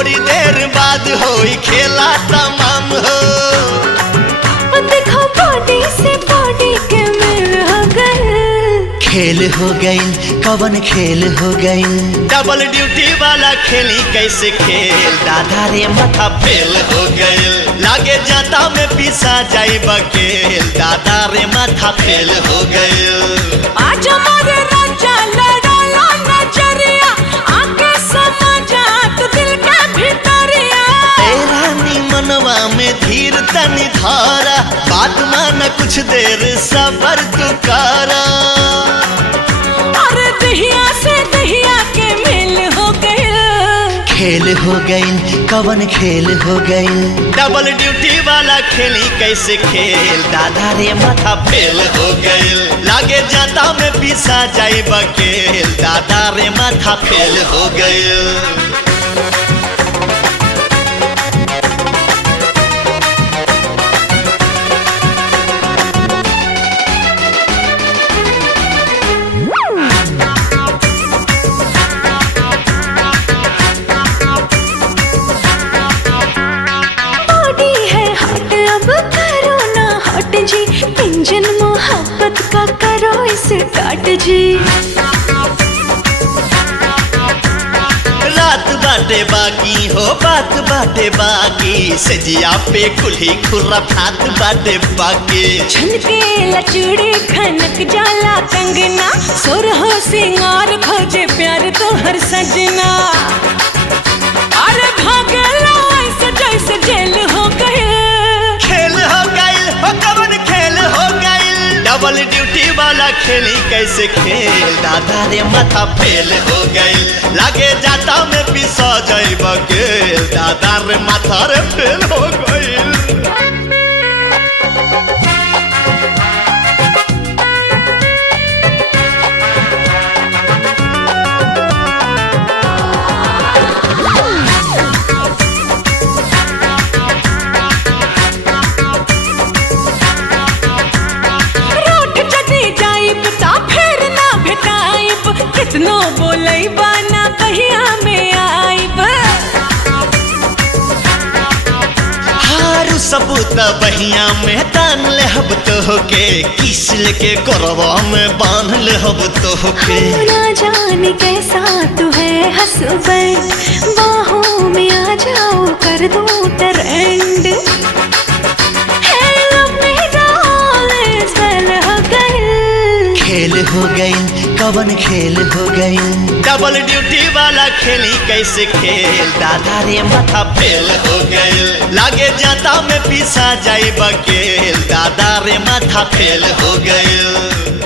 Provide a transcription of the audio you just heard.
थोड़ी देर बाद होई खेला तमाम हो। देखो बॉडी से बॉडी के मिल हो गए। खेल हो गई कवन खेल हो गई, डबल ड्यूटी वाला खेली कैसे खेल, दादा रे माथा फेल हो गई, लागे जाता में पिसा जाई बकेल, दादा रे माथा फेल हो गई। आज हमारे राजा लड़ाला नजरिया, आके समझा तू दिल के भीतरिया। ए रानी मनवा में धीर तनी धारा, बात मान कुछ देर सबर तू करा। अरे दहिया से दहिया के मेल हो गए। खेल हो गई कवन खेल हो गई, डबल ड्यूटी वाला खेली कैसे खेल, दादा रे माथा फेल हो गई, लागे जाता में पिसा जाई बकेल, दादा रे माथा फेल हो गई। जी इंजन मोहब्बत का करो इसे काट जी। रात बाटे बाकी हो बात बाटे बाकी, सजिया पे कुल्ही खुराफात बाटे बाकी। झुनके लचूड़े खनक जाला कंगना, सुरहो सिंगार खोजे प्यार तो हर सजना। अरे भागला ऐसे जैसे जेल हो गए। खेल हो गई हो कवन खेल हो गई, डबल ड्यूटी वाला खेली कैसे खेल, दादा रे माथा फेल हो गई, लागे जाता में पिसा जाई बकेल, दादा रे माथा रे फेल हो गई। कितनो बोलई बाना कहिया में आईब, हारू सबूत बहिया में तान ले हब तो होके, किस लेके करवा में बांध ले हब तो होके। ना जाने कैसा तू है हसबैंड, बाहों में आ जाओ कर दो ट्रेंड। खेल हो गई कवन खेल हो गई, डबल ड्यूटी वाला खेली कैसे खेल, दादा रे माथा फेल हो गई, लागे जाता में पिसा जाई बकेल, दादा रे माथा फेल हो गई।